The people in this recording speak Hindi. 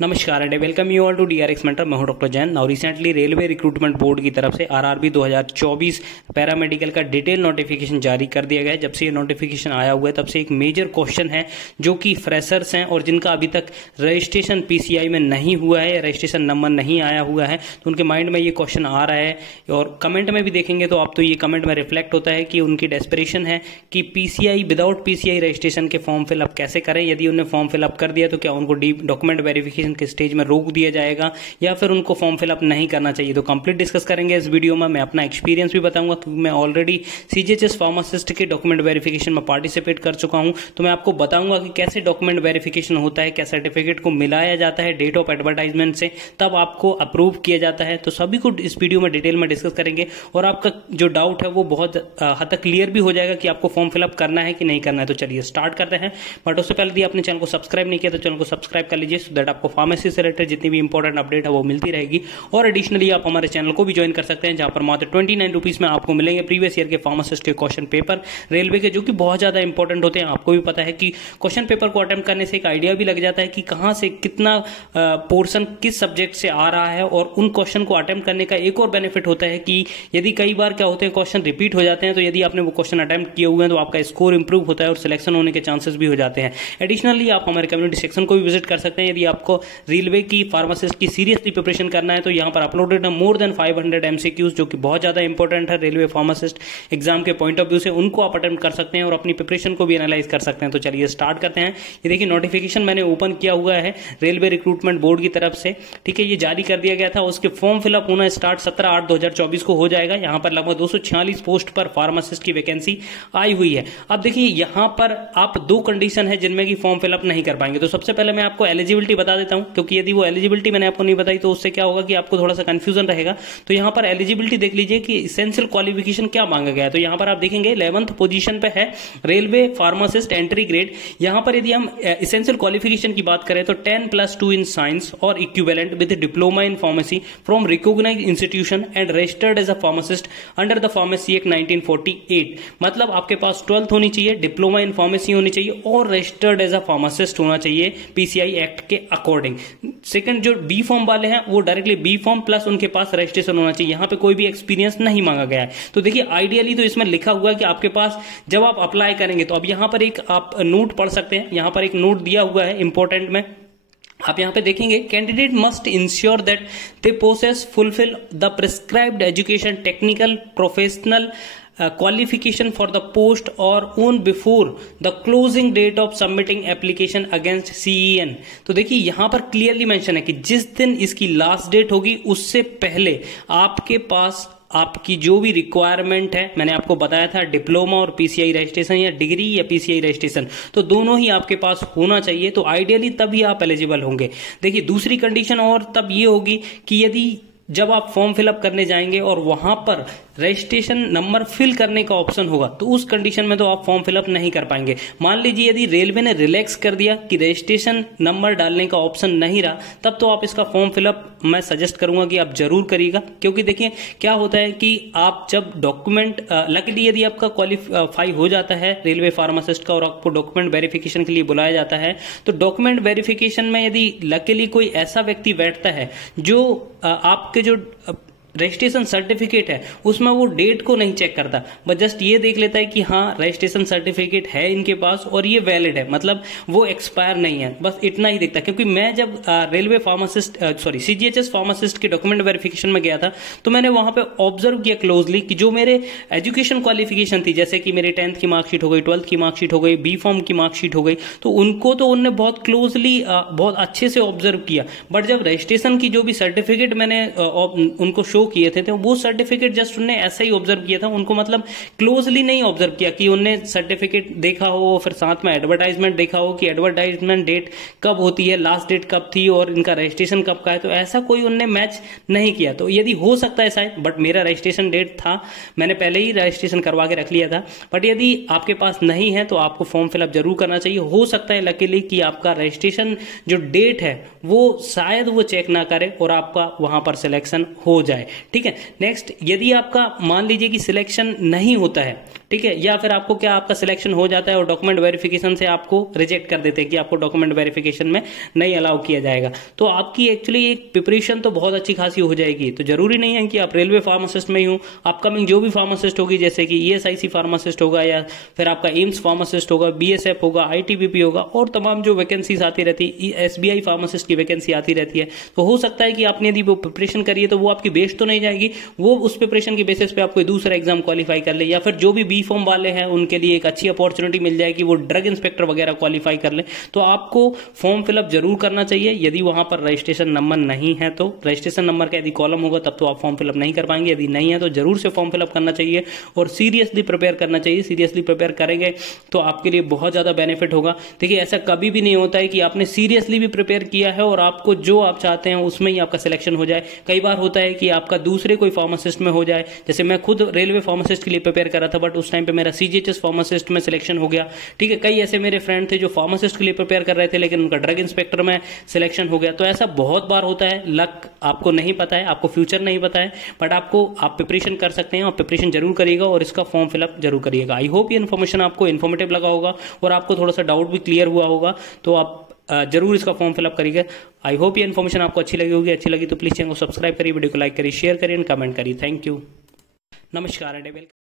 नमस्कार and welcome you all to DRX mentor. मैं हूं डॉक्टर जैन। और रिसेंटली रेलवे रिक्रूटमेंट बोर्ड की तरफ से आरआरबी 2024 पैरामेडिकल का डिटेल नोटिफिकेशन जारी कर दिया गया है। जब से ये नोटिफिकेशन आया हुआ है तब से एक मेजर क्वेश्चन है जो कि फ्रेशर्स हैं और जिनका अभी तक रजिस्ट्रेशन पीसीआई में नहीं हुआ है, रजिस्ट्रेशन नंबर नहीं आया हुआ है, तो उनके माइंड में ये क्वेश्चन आ रहा है। और कमेंट में भी देखेंगे तो आप तो ये कमेंट में रिफ्लेक्ट होता है कि उनकी डेस्परेशन है कि पीसीआई विदाउट पीसीआई रजिस्ट्रेशन के फॉर्म फिलअप कैसे करें। यदि उन्हें फॉर्म फिलअप कर दिया तो क्या उनको डॉक्यूमेंट वेरिफिकेशन के स्टेज में रोक दिया जाएगा या फिर उनको फॉर्म फिलअप नहीं करना चाहिए। तो कंप्लीट डिस्कस करेंगे इस वीडियो में। मैं अपना एक्सपीरियंस भी बताऊंगा क्योंकि मैं ऑलरेडी सीजीएचएस फार्मासिस्ट के डॉक्यूमेंट वेरिफिकेशन में पार्टिसिपेट कर चुका हूं। तो मैं आपको बताऊंगा कि कैसे डॉक्यूमेंट वेरिफिकेशन होता है, क्या सर्टिफिकेट को मिलाया जाता है डेट ऑफ एडवर्टाइजमेंट से, तब आपको अप्रूव किया जाता है। तो सभी को इस वीडियो में डिटेल में डिस्कस करेंगे और आपका जो डाउट है वो बहुत हद तक क्लियर भी हो जाएगा कि आपको फॉर्म फिलअप करना है कि नहीं करना है। तो चलिए स्टार्ट करते हैं। बट उससे पहले यदि आपने चैनल को सब्सक्राइब नहीं किया तो चैनल को सब्सक्राइब कर लीजिए सो दैट आपको फार्मेसी से रिलेटेड जितनी भी इंपॉर्टेंट अपडेट है वो मिलती रहेगी। और एडिशनली आप हमारे चैनल को भी ज्वाइन कर सकते हैं जहां पर मात्र 29 रुपीज में आपको मिलेंगे प्रीवियस ईयर के फार्मासिस्ट के क्वेश्चन पेपर रेलवे के, जो कि बहुत ज्यादा इंपॉर्टेंट होते हैं। आपको भी पता है कि क्वेश्चन पेपर को अटेम्प्ट करने से एक आइडिया भी लग जाता है कि कहां से कितना पोर्शन किस सब्जेक्ट से आ रहा है। और उन क्वेश्चन को अटेम्प्ट करने का एक और बेनिफिट होता है कि यदि कई बार क्या होते हैं क्वेश्चन रिपीट हो जाते हैं, तो यदि आपने वो क्वेश्चन अटेम्प्ट किए हुए हैं तो आपका स्कोर इंप्रूव होता है और सिलेक्शन होने के चांसेस भी हो जाते हैं। एडिशनली आप हमारे कम्युनिटी सेक्शन को भी विजिट कर सकते हैं। यदि आपको रेलवे की फार्मासिस्ट की सीरियसली प्रिपरेशन करना है तो यहां पर अपलोडेड है मोर देन 500 एमसीक्यूज, जो कि बहुत ज्यादा इंपॉर्टेंट है रेलवे फार्मासिस्ट एग्जाम के पॉइंट ऑफ व्यू से। उनको आप अटेम्प्ट कर सकते हैं और अपनी प्रिपरेशन को भी एनालाइज कर सकते हैं। तो चलिए स्टार्ट करते हैं। ये देखिए नोटिफिकेशन मैंने ओपन किया हुआ है रेलवे रिक्रूटमेंट बोर्ड की तरफ से, ठीक है। ये जारी कर दिया गया था। उसके फॉर्म फिलअप होना स्टार्ट 17/8/2024 को हो जाएगा। यहां पर लगभग 246 पोस्ट पर फार्मासिस्ट की वैकेंसी आई हुई है। अब देखिए यहां पर आप दो कंडीशन है जिनमें कि फॉर्म फिलअप नहीं कर पाएंगे। तो सबसे पहले मैं आपको एलिजिबिलिटी बता देता हूं, क्योंकि यदि वो एलिजिबिलिटी मैंने आपको नहीं बताई तो उससे क्या होगा कि आपको थोड़ा सा कंफ्यूजन रहेगा। तो यहां पर एलिजिबिलिटी देख लीजिए कि एसेंशियल क्वालिफिकेशन क्या मांगा गया है। तो यहां पर आप देखेंगे 11th पोजीशन पे है रेलवे फार्मासिस्ट एंट्री ग्रेड। यहां पर यदि हम एसेंशियल क्वालिफिकेशन की बात करें तो 10+2 इन साइंस और equivalent with diploma in pharmacy from recognised institution and registered as a pharmacist under the pharmacy act 1948। मतलब आपके पास 12th होनी चाहिए, डिप्लोमा इन फार्मेसी होनी चाहिए और रजिस्टर्ड एज अ फार्मासिस्ट होना चाहिए पीसीआई एक्ट के अकॉर्डिंग। सेकंड जो बी फॉर्म वाले हैं वो डायरेक्टली बी फॉर्म प्लस उनके पास रजिस्ट्रेशन होना चाहिए। यहां पे कोई भी एक्सपीरियंस नहीं मांगा गया है। तो देखिए आइडियली तो इसमें लिखा हुआ है कि आपके पास जब आप अप्लाई करेंगे तो अब यहां पर एक आप नोट पढ़ सकते हैं। यहां पर एक नोट दिया हुआ है इंपॉर्टेंट में, आप यहां पे देखेंगे candidate must ensure that they possess fulfil the prescribed education technical professional qualification for the post or on before the closing date of submitting application against CEN। तो देखिए यहां पर क्लियरली मेंशन है कि जिस दिन इसकी लास्ट डेट होगी उससे पहले आपके पास आपकी जो भी रिक्वायरमेंट है, मैंने आपको बताया था डिप्लोमा और पीसीआई रजिस्ट्रेशन या डिग्री या पीसीआई रजिस्ट्रेशन, तो दोनों ही आपके पास होना चाहिए। तो आइडियली तभी आप एलिजिबल होंगे। देखिए दूसरी कंडीशन और तब ये होगी कि यदि जब आप फॉर्म फिलअप करने जाएंगे और वहां पर रजिस्ट्रेशन नंबर फिल करने का ऑप्शन होगा तो उस कंडीशन में तो आप फॉर्म फिलअप नहीं कर पाएंगे। मान लीजिए यदि रेलवे ने रिलैक्स कर दिया कि रजिस्ट्रेशन नंबर डालने का ऑप्शन नहीं रहा, तब तो आप इसका फॉर्म फिलअप मैं सजेस्ट करूंगा कि आप जरूर करिएगा। क्योंकि देखिए क्या होता है कि आप जब डॉक्यूमेंट लकीली यदि आपका क्वालिफाई हो जाता है रेलवे फार्मासिस्ट का और आपको डॉक्यूमेंट वेरिफिकेशन के लिए बुलाया जाता है, तो डॉक्यूमेंट वेरिफिकेशन में यदि लकीली कोई ऐसा व्यक्ति बैठता है जो आपके जो रजिस्ट्रेशन सर्टिफिकेट है उसमें वो डेट को नहीं चेक करता, बस जस्ट ये देख लेता है कि हाँ रजिस्ट्रेशन सर्टिफिकेट है इनके पास और ये वैलिड है, मतलब वो एक्सपायर नहीं है, बस इतना ही देखता है। क्योंकि मैं जब रेलवे फार्मासिस्ट सीजीएचएस फार्मासिस्ट के डॉक्यूमेंट वेरिफिकेशन में गया था तो मैंने वहां पे ऑब्जर्व किया क्लोजली कि जो मेरे एजुकेशन क्वालिफिकेशन थी, जैसे कि मेरी 10th की मार्कशीट हो गई, 12th की मार्कशीट हो गई, बी फॉर्म की मार्कशीट हो गई, तो उनको तो उनने बहुत क्लोजली बहुत अच्छे से ऑब्जर्व किया। बट जब रजिस्ट्रेशन की जो भी सर्टिफिकेट मैंने उनको शो किए थे तो वो सर्टिफिकेट जस्ट उन्होंने ऐसा ही ऑब्जर्व किया था, उनको मतलब क्लोजली नहीं ऑब्जर्व किया कि उन्होंने सर्टिफिकेट देखा हो फिर साथ में एडवर्टाइजमेंट देखा हो कि एडवर्टाइजमेंट डेट कब होती है, लास्ट डेट कब थी और इनका रजिस्ट्रेशन कब का है। तो ऐसा कोई उन्होंने मैच नहीं किया। तो यदि हो सकता है शायद, बट मेरा रजिस्ट्रेशन डेट था, मैंने पहले ही रजिस्ट्रेशन करवा के रख लिया था। बट यदि आपके पास नहीं है तो आपको फॉर्म फिलअप जरूर करना चाहिए। हो सकता है लकीली कि आपका रजिस्ट्रेशन जो डेट है वो शायद वो चेक ना करे और आपका वहां पर सिलेक्शन हो जाए। ठीक है। नेक्स्ट, यदि आपका मान लीजिए कि सिलेक्शन नहीं होता है, ठीक है, या फिर आपको क्या आपका सिलेक्शन हो जाता है और डॉक्यूमेंट वेरिफिकेशन से आपको रिजेक्ट कर देते हैं कि आपको डॉक्यूमेंट वेरिफिकेशन में नहीं अलाउ किया जाएगा, तो आपकी एक्चुअली एक प्रिपरेशन तो बहुत अच्छी खासी हो जाएगी। तो जरूरी नहीं है कि आप रेलवे फार्मासिस्ट में ही हो, अपकमिंग जो भी फार्मासिस्ट होगी, जैसे कि ESIC फार्मासिस्ट होगा या फिर आपका एम्स फार्मासिस्ट होगा, BSF होगा, ITBP होगा, और तमाम जो वैकेंसीज आती रहती है, SBI फार्मासिस्ट की वैकेंसी आती रहती है, तो हो सकता है कि आपने यदि वो प्रिपरेशन करी है तो वो आपकी बेस्ट तो नहीं जाएगी, वो उस प्रिपरेशन की बेसिस पे आप कोई दूसरा एग्जाम क्वालिफाई कर ले, या फिर जो भी बी फॉर्म वाले हैं उनके लिए एक अच्छी अपॉर्चुनिटी मिल जाए कि वो ड्रग इंस्पेक्टर वगैरह क्वालिफाई कर ले। तो आपको फॉर्म फिलअप जरूर करना चाहिए। यदि वहां पर रजिस्ट्रेशन नंबर नहीं है तो रजिस्ट्रेशन नंबर का यदि कॉलम होगा तब तो आप फॉर्म फिलअप नहीं कर पाएंगे, यदि नहीं है तो जरूर से फॉर्म फिलअप करना चाहिए और सीरियसली प्रिपेयर करना चाहिए। सीरियसली प्रिपेयर करेंगे तो आपके लिए बहुत ज्यादा बेनिफिट होगा। देखिए, ऐसा कभी भी नहीं होता है कि आपने सीरियसली भी प्रिपेयर किया है और आपको जो आप चाहते हैं उसमें ही आपका सिलेक्शन हो जाए। कई बार होता है कि आपका दूसरे कोई फार्मासिस्ट में हो जाए, जैसे मैं खुद रेलवे फार्मासिस्ट के लिए प्रिपेयर कर रहा था, बट उस टाइम पे मेरा CGHS फार्मासिस्ट में सिलेक्शन हो गया, ठीक है। कई ऐसे मेरे फ्रेंड थे जो फार्मासिस्ट के लिए प्रिपेयर कर रहे थे लेकिन उनका ड्रग इंस्पेक्टर में सिलेक्शन हो गया। तो ऐसा बहुत बार होता है, लक आपको नहीं पता है, आपको फ्यूचर नहीं पता है, बट आप प्रिपरेशन कर सकते हैं और प्रिपरेशन जरूर करिएगा और इसका फॉर्म फिलअप जरूर करिएगा। आई होप ये इन्फॉर्मेशन आपको इन्फॉर्मेटिव लगा होगा और आपको थोड़ा सा डाउट भी क्लियर हुआ होगा, तो आप जरूर इसका फॉर्म फिलअप करिएगा। आई होप ये इन्फॉर्मेशन आपको अच्छी लगी होगी। अच्छी लगी तो प्लीज चैनल को सब्सक्राइब करिए, वीडियो को लाइक करिए, शेयर करिए एंड कमेंट करिए। थैंक यू, नमस्कार एंड वेलकम।